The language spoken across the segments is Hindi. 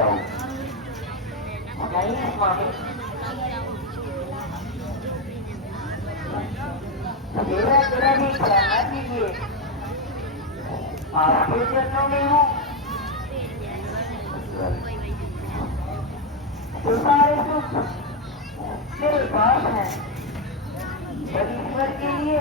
जाओ। नहीं स्वामी, मेरा जरा भी ख्याल न कीजिए। आपके चरणों में हूँ तो सारे सुख मेरे पास है। पर ईश्वर के लिए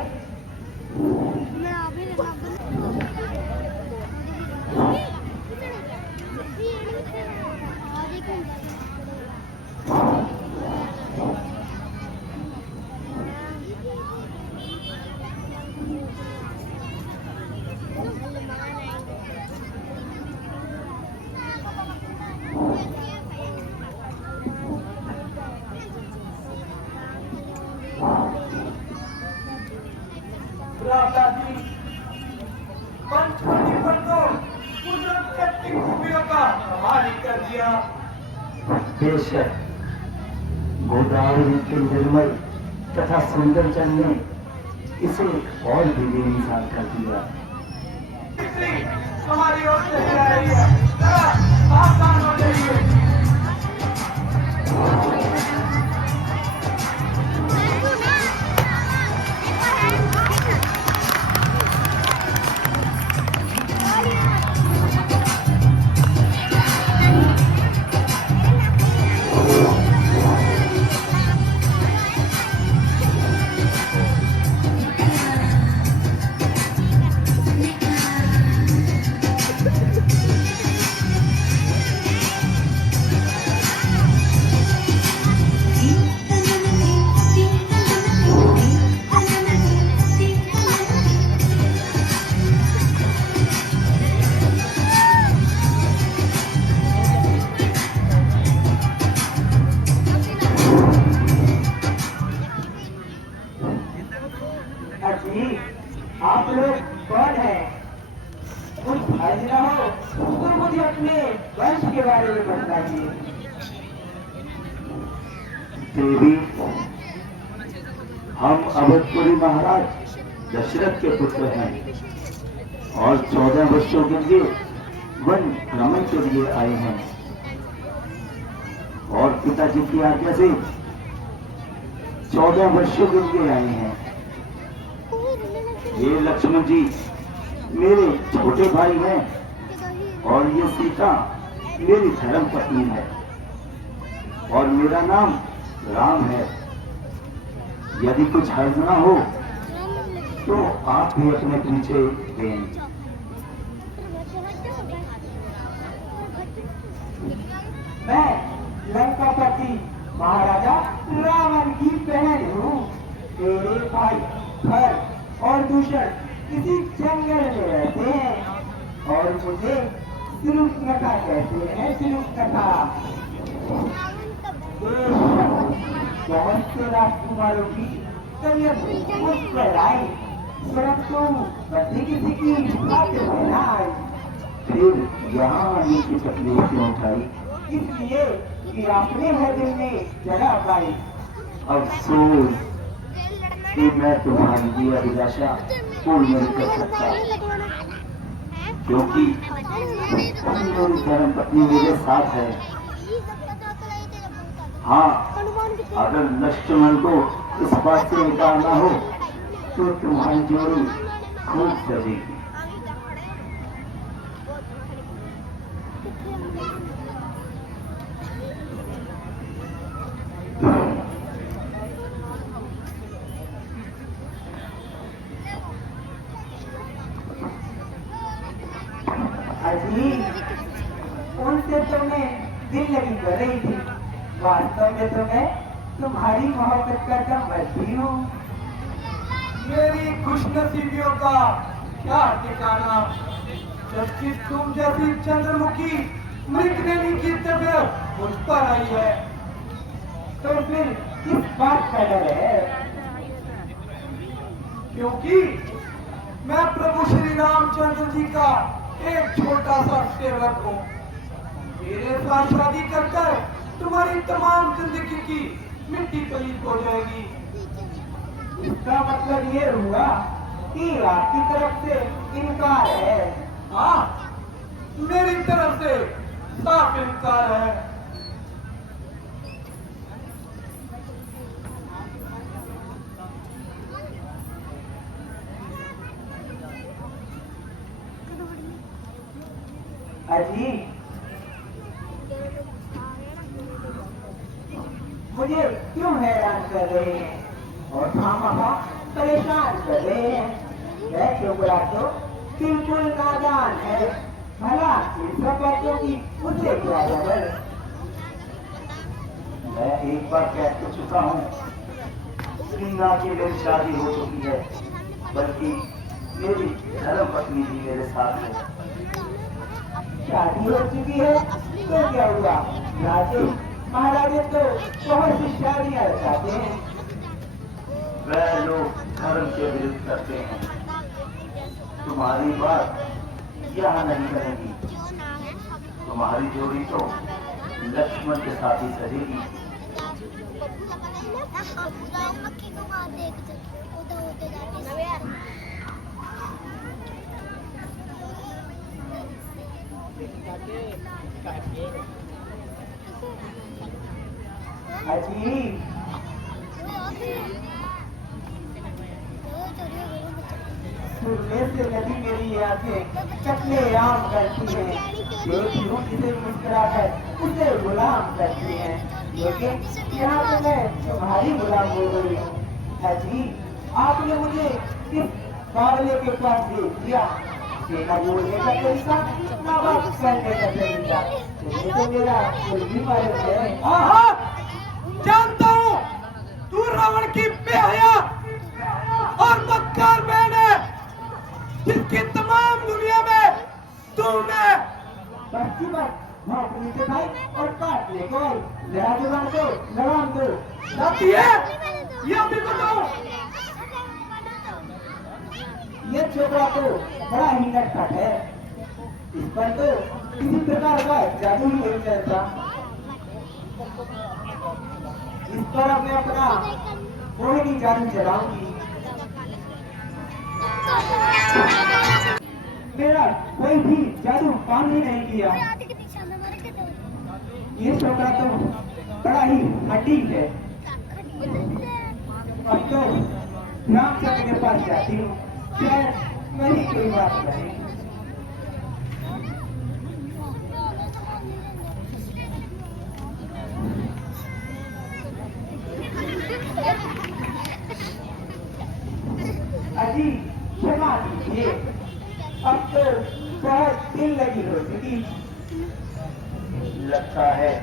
बेशक गोदावरी के निर्मल तथा सुंदर जल ने इसे और भी बेमिसाल कर दिया। हमारी ओर से आ रही है, जरा सावधान हो जाइए। आप लोग कौन हैं? कुछ फर्ज न हो तो मुझे अपने वंश के बारे में बताइए। देवी, हम अवधपुरी महाराज दशरथ के पुत्र हैं और 14 वर्षों के लिए वन भ्रमण के लिए आए हैं और पिताजी की आज्ञा से 14 वर्षों के लिए आए हैं। ये लक्ष्मण जी मेरे छोटे भाई हैं और ये सीता मेरी धर्म पत्नी है और मेरा नाम राम है। यदि कुछ हर्ज ना हो तो आप भी अपने पीछे दें। मैं लंकापति महाराजा रावण की बहन हूँ। मेरे भाई खर और दूषण किसी जंगल में रहते हैं और मुझे सिलुकनखा कहते हैं। सिलुकनखा बहुत से राजकुमारों की तबीयत मुस्कुर आई, परंतु बच्चे किसी की खातिर में ना आई। फिर यहाँ आने की तकलीफ क्यों उठाई? इसलिए कि आपने है दिल में जगह पाई। अफसोस कि मैं तुम्हारी ये अभिलाषा पूर्ण नहीं कर सकता, क्योंकि मेरी धर्म पत्नी मेरे साथ है। हाँ, अगर लक्ष्मण को इस बात से निकालना हो तो तुम्हारी जोड़ी खूब सजेगी। उनसे तो मैं दिल लगी कर रही थी, वास्तव में तो मैं तुम्हारी मोहब्बत का समझती हूँ। मेरी खुशनसीबियों का क्या ठिकाना, जबकि तुम जैसी चंद्रमुखी मृगनयनी की तबीयत मुझ पर आई है। तो फिर किस बात का डर है? क्योंकि मैं प्रभु श्री रामचंद्र जी का एक छोटा सा सेवक हूँ। मेरे साथ शादी कर कर तुम्हारी तमाम जिंदगी की मिट्टी पलीत हो जाएगी। इसका मतलब ये हुआ कि आपकी तरफ से इनकार है? हाँ, मेरी तरफ से साफ इनकार है। अजी मुझे क्यों हैरान कर रहे हैं और खामखा परेशान कर रहे हैं? मैं छोकरा तो बिल्कुल नादान है, भला इन सब बातों की मुझे क्या खबर? मैं एक बार कह तो चुका हूँ कि ना कि मेरी शादी हो चुकी है, बल्कि मेरी धर्म पत्नी भी मेरे साथ है। शादी हो चुकी है तो क्या हुआ? राजे महाराजे तो बहुत सी शादियां रचाते हैं। वह लोग धर्म के विरुद्ध करते हैं। तुम्हारी बात यहाँ नहीं बनेगी। तुम्हारी जोड़ी तो लक्ष्मण के साथ ही सजेगी। अजी सुनने से लगी मेरी आंखें चकले आम करती हैं, देखती हूँ जिसे मुस्कुराकर उसे गुलाम करती हैं, लेकिन यहाँ तो मैं तुम्हारी गुलाम हो गई हूँ। अजी आपने मुझे किस बावले के पास भेज दिया? सेना जोड़ने का तरीका, माँ बाप करने का तरीका, तुम्हें तो मेरा कोई भी मालूम है। आहा, जानता हूँ तू रावण की बेहया और मक्कार बहन है, जिसकी तमाम दुनिया में तूने बस भौंकने से खाई और काट ले कोई, जरा जुबान दो, लगाम दो। जाती है, ये अभी बताओ। ये छोकरा तो बड़ा ही नटखट है, इस पर तो किसी प्रकार का जादू ही नहीं चलता। इस पर अब मैं अपना मोहिनी जादू चलाऊंगी। मेरा कोई भी जादू काम ही नहीं किया। ये छोकरा तो बड़ा ही हड्डी है। अब तो रामचंद्र के पास जाती हूँ, शायद वही कोई बात करें। अजी क्षमा कीजिए, अब तो बहुत दिल लगी हो चुकी। लगता है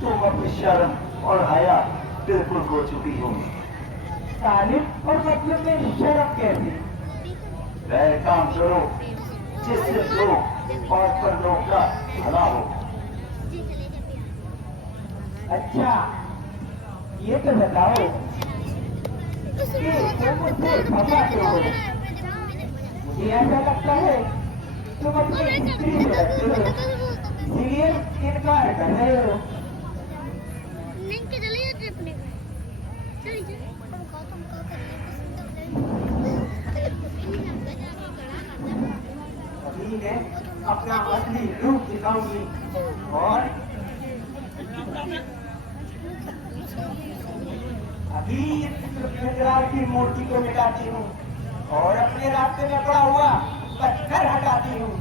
तुम अपनी शर्म और हया बिल्कुल खो चुकी हो। तारीफ और मतलब में शर्म कैसी? वह काम करो जिससे लोग और पर लोग का भला हो। अच्छा ये तो बताओ कि तुम मुझसे खफा क्यों हो? मुझे ऐसा लगता है तुम अपनी स्त्री से डरते हो, इसीलिए इनकार कर रहे हो। अभी मैं अपना असली रूप दिखाऊंगी और अभी खंजरार की मूर्ति को मिटाती हूँ और अपने रास्ते में पड़ा हुआ पत्थर हटाती हूँ।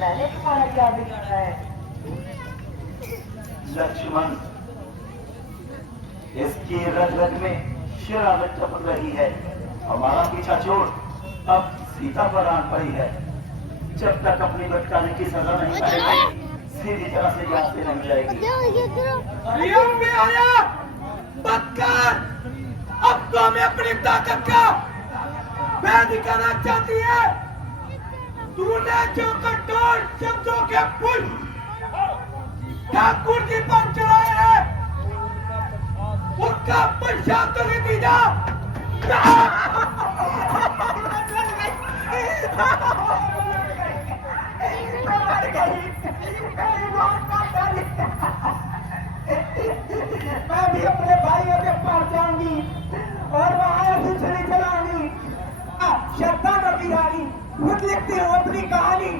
मैंने तुम्हारा क्या बिगाड़ा है? लक्ष्मण, इसकी रग रग में शरारत टपक रही है। हमारा पीछा छोड़, अब सीता पर आन पड़ी है। जब तक अपनी भटकाने की सजा नहीं पाएगी, सीधी तरह से यहाँ से नहीं जाएगी। हरिओम में आया बदकार, अब तो हमें अपनी ताकत का वह दिखाना चाहती है। तूने जो कठोर शब्दों के पुल ठाकुर जी पर चढ़ाए हैं, उसका पश्चात तो नहीं दीजा। मैं भी अपने भाइयों के पास जाऊंगी और वहां ऐसी छुरी चलाऊंगी मेरी रानी, खुद लिखती हूँ अपनी कहानी,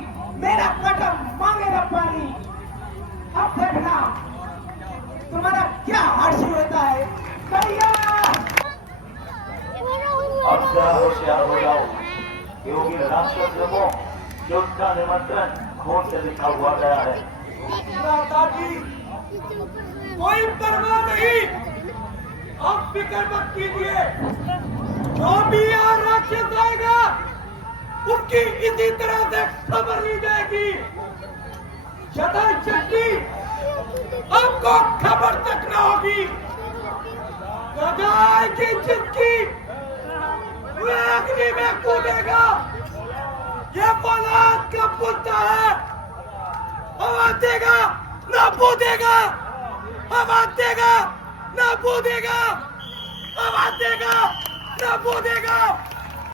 मेरा कदम मांगे न पानी। अब देखना तुम्हारा क्या हर्ष होता है भैया। अब जरा होशियार हो जाओ, क्योंकि राक्षस को युद्ध का निमंत्रण खून से लिखा हुआ गया है। दादाजी कोई परवाह नहीं, आप फिक्र मत कीजिए, जो भी यहाँ राक्षस आएगा उसकी इसी तरह से खबर ली जाएगी। सदा शक्ति आपको खबर तक न होगी। गदाई की जिंदगी वह अग्नि में कूदेगा, ये फौलाद का पुत्र है। हवा देगा ना बूदेगा, हवा देगा ना बूदेगा, हवा देगा ना बूदेगा।